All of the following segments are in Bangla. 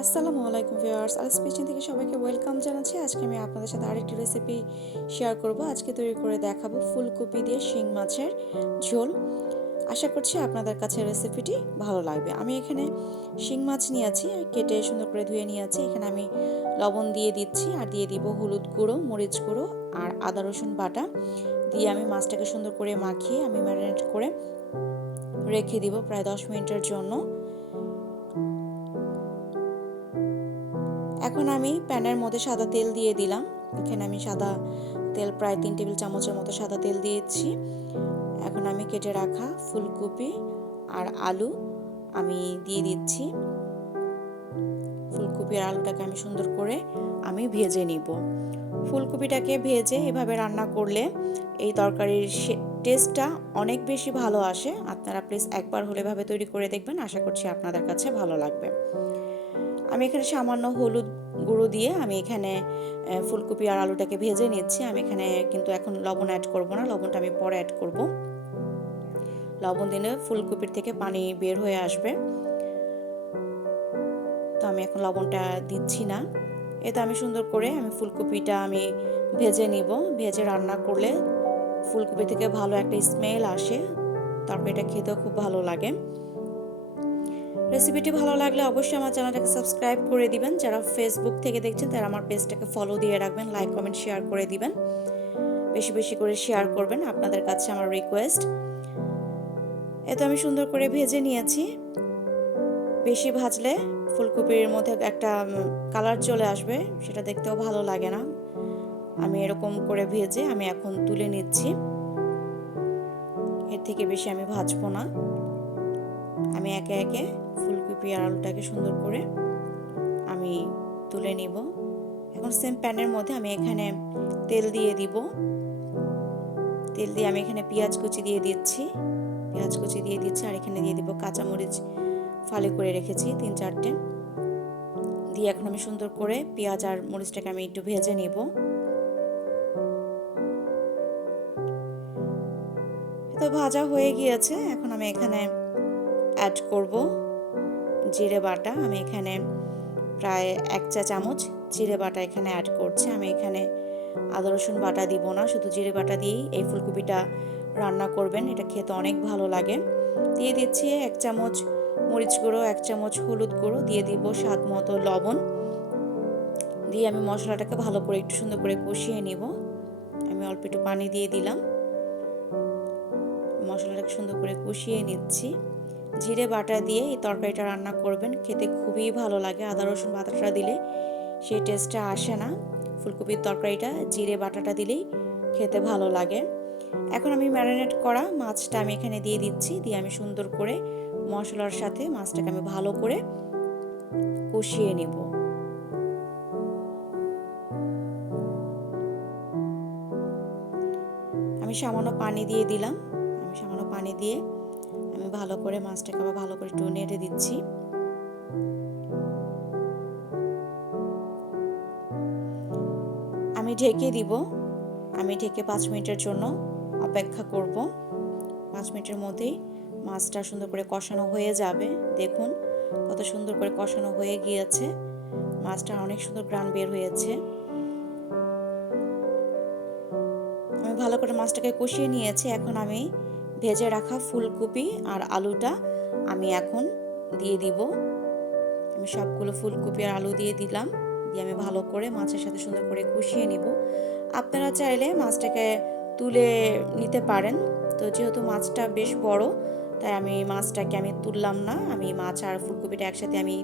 আসসালামু আলাইকুম ভিউয়ার্স, আলিস কিচেন থেকে সবাইকে ওয়েলকাম জানাচ্ছি। আজকে আমি আপনাদের সাথে আরেকটি রেসিপি শেয়ার করব। আজকে তৈরি করে দেখাবো ফুলকপি দিয়ে শিং মাছের ঝোল। আশা করছি আপনাদের কাছে রেসিপিটি ভালো লাগবে। আমি এখানে শিং মাছ নিয়েছি, কেটে সুন্দর করে ধুয়ে নিয়েছি। এখানে আমি লবণ দিয়ে দিচ্ছি আর দিয়ে দিব হলুদ গুঁড়ো, মরিচ গুঁড়ো আর আদা রসুন বাটা দিয়ে আমি মাছটাকে সুন্দর করে মাখিয়ে আমি ম্যারিনেট করে রেখে দিব প্রায় 10 মিনিটের জন্য। এখন আমি প্যানের মধ্যে সাদা তেল দিয়ে দিলাম। এখানে আমি সাদা তেল প্রায় 3 টেবিল চামচের মতো সাদা তেল দিয়েছি। এখন আমি কেটে রাখা ফুলকপি আর আলু আমি দিয়ে দিচ্ছি। ফুলকপি আর আলুটাকে আমি সুন্দর করে আমি ভেজে নিব। ফুলকপিটাকে ভেজে এভাবে রান্না করলে এই তরকারির টেস্টটা অনেক বেশি ভালো আসে। আপনারা প্লিজ একবার হলে এভাবে তৈরি করে দেখবেন, আশা করছি আপনাদের কাছে ভালো লাগবে। আমি এখানে সামান্য হলুদ গুঁড়ো দিয়ে আমি এখানে ফুলকপি আর আলুটাকে ভেজে নিচ্ছি। আমি এখানে কিন্তু এখন লবণ অ্যাড করব না, লবণটা আমি পরে অ্যাড করব। লবণ দিলে ফুলকপির থেকে পানি বের হয়ে আসবে, তো আমি এখন লবণটা দিচ্ছি না। এতে আমি সুন্দর করে ফুলকপিটা আমি ভেজে নিব। ভেজে রান্না করলে ফুলকপি থেকে ভালো একটা স্মেল আসে, তারপর এটা খেতেও খুব ভালো লাগে। রেসিপিটি ভালো লাগলে অবশ্যই আমার চ্যানেলটাকে সাবস্ক্রাইব করে দিবেন। যারা ফেসবুক থেকে দেখছেন তারা আমার পেজটাকে ফলো দিয়ে রাখবেন, লাইক কমেন্ট শেয়ার করে দিবেন, বেশি বেশি করে শেয়ার করবেন, আপনাদের কাছে আমার রিকোয়েস্ট। এতো আমি সুন্দর করে ভেজে নিয়েছি। বেশি ভাজলে ফুলকপির মধ্যে একটা কালার চলে আসবে, সেটা দেখতেও ভালো লাগে না। আমি এরকম করে ভেজে আমি এখন তুলে নিচ্ছি। এর থেকে বেশি আমি ভাজবো না। আমি একে একে ফুলকপি আর আলুটাকে সুন্দর করে আমি তুলে নিব। এখন সেম প্যানের মধ্যে আমি এখানে তেল দিয়ে দিব। তেল দিয়ে আমি এখানে পেঁয়াজ কুচি দিয়ে দিচ্ছি। আর এখানে দিয়ে দিব কাঁচামরিচ ফালি করে রেখেছি 3-4টে দিয়ে। এখন আমি সুন্দর করে পেঁয়াজ আর মরিচটাকে আমি একটু ভেজে নিব। তো ভাজা হয়ে গিয়েছে। এখন আমি এখানে অ্যাড করব জিরে বাটা। আমি এখানে প্রায় 1 চা চামচ জিরে বাটা এখানে অ্যাড করছি। আমি এখানে আদা রসুন বাটা দিব না, শুধু জিরে বাটা দিয়েই এই ফুলকপিটা রান্না করবেন, এটা খেতে অনেক ভালো লাগে। দিয়ে দিচ্ছি 1 চামচ মরিচ গুঁড়ো, 1 চামচ হলুদ গুঁড়ো, দিয়ে দিব স্বাদ মতো লবণ। দিয়ে আমি মশলাটাকে ভালো করে একটু সুন্দর করে কষিয়ে নিব। আমি অল্প একটু পানি দিয়ে দিলাম, মশলাটাকে সুন্দর করে কষিয়ে নিচ্ছি। জিরে বাটা দিয়ে এই তরকারিটা রান্না করবেন, খেতে খুবই ভালো লাগে। আদা রসুন বাটাটা দিলে সেই টেস্টটা আসে না। ফুলকপির তরকারিটা জিরে বাটাটা দিলেই খেতে ভালো লাগে। এখন আমি ম্যারিনেট করা মাছটা আমি এখানে দিয়ে দিচ্ছি। দিয়ে আমি সুন্দর করে মশলার সাথে মাছটাকে আমি ভালো করে কষিয়ে নেব। আমি সামান্য পানি দিয়ে দিলাম। সামান্য পানি দিয়ে আমি ভালো করে মাছটাকে আবার ভালো করে একটু নেড়ে দিচ্ছি। আমি ঢেকে দিব। আমি ঢেকে 5 মিনিটের জন্য অপেক্ষা করব। 5 মিনিটের মধ্যেই মাছটা সুন্দর করে কষানো হয়ে যাবে। দেখুন কত সুন্দর করে কষানো হয়ে গিয়েছে, মাছটা অনেক সুন্দর ঘ্রাণ বের হয়েছে। আমি ভালো করে মাছটাকে কষিয়ে নিয়েছি। এখন আমি ভেজে রাখা ফুলকপি আর আলুটা আমি এখন দিয়ে দিব। আমি সবগুলো ফুলকপি আর আলু দিয়ে দিলাম। দিয়ে আমি ভালো করে মাছের সাথে সুন্দর করে কষিয়ে নিব। আপনারা চাইলে মাছটাকে তুলে নিতে পারেন। তো যেহেতু মাছটা বেশ বড়, তাই আমি মাছটাকে আমি তুললাম না। আমি মাছ আর ফুলকপিটা একসাথে আমি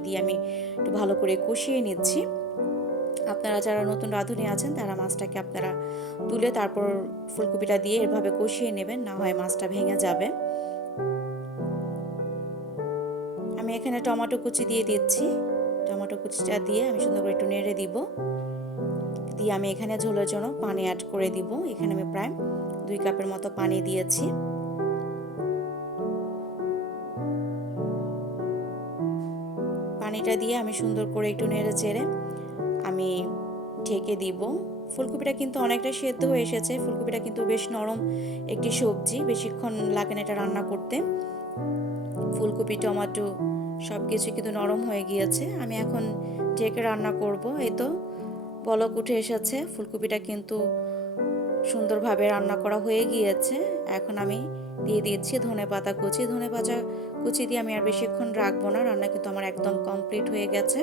একটু ভালো করে কষিয়ে নিচ্ছি। আপনারা যারা নতুন রাঁধুনি আছেন তারা মাছটাকে আপনারা তুলে তারপর ফুলকপিটা দিয়ে এভাবে কষিয়ে নেবেন, না হয় মাছটা ভেঙে যাবে। আমি এখানে টমেটো কুচি দিয়ে দিচ্ছি। টমেটো কুচিটা দিয়ে আমি সুন্দর করে একটু নেড়ে দিব। দিয়ে আমি এখানে ঝোলের জন্য পানি অ্যাড করে দিব। এখানে আমি প্রায় 2 কাপের মতো পানি দিয়েছি। পানিটা দিয়ে আমি সুন্দর করে একটু নেড়ে চেড়ে আমি ঢেকে দিব। ফুলকপিটা কিন্তু অনেকটা সেদ্ধ হয়ে এসেছে। ফুলকপিটা কিন্তু বেশ নরম একটি সবজি, বেশিক্ষণ লাগে না এটা রান্না করতে। ফুলকপি টমেটো সব কিছু কিন্তু নরম হয়ে গিয়েছে। আমি এখন ঢেকে রান্না করব। এই তো বলক উঠে এসেছে, ফুলকপিটা কিন্তু সুন্দরভাবে রান্না করা হয়ে গিয়েছে। এখন আমি দিয়ে দিচ্ছি ধনেপাতা কুচি। ধনেপাতা কুচি দিয়ে আমি আর বেশিক্ষণ রাখবো না, রান্না কিন্তু আমার একদম কমপ্লিট হয়ে গেছে।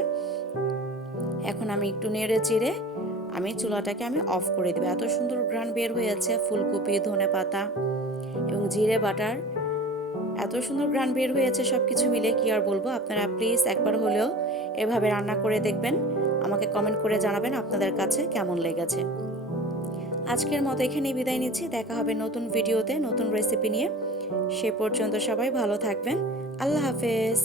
এখন আমি একটু নেড়ে চেড়ে চুলাটাকে অফ করে দেবো। এত সুন্দর ঘ্রাণ বের হয়েছে ফুলকপি, ধনেপাতা এবং জিরে বাটার, এত সুন্দর ঘ্রাণ বের হয়েছে, সব কিছু মিলে কি আর বলবো। আপনারা প্লিজ একবার হলেও এভাবে রান্না করে দেখবেন, আমাকে কমেন্ট করে জানাবেন আপনাদের কাছে কেমন লেগেছে। আজকের মতো এখানেই বিদায় নিচ্ছি, দেখা হবে নতুন ভিডিওতে নতুন রেসিপি নিয়ে। সে পর্যন্ত সবাই ভালো থাকবেন। আল্লাহ হাফেজ।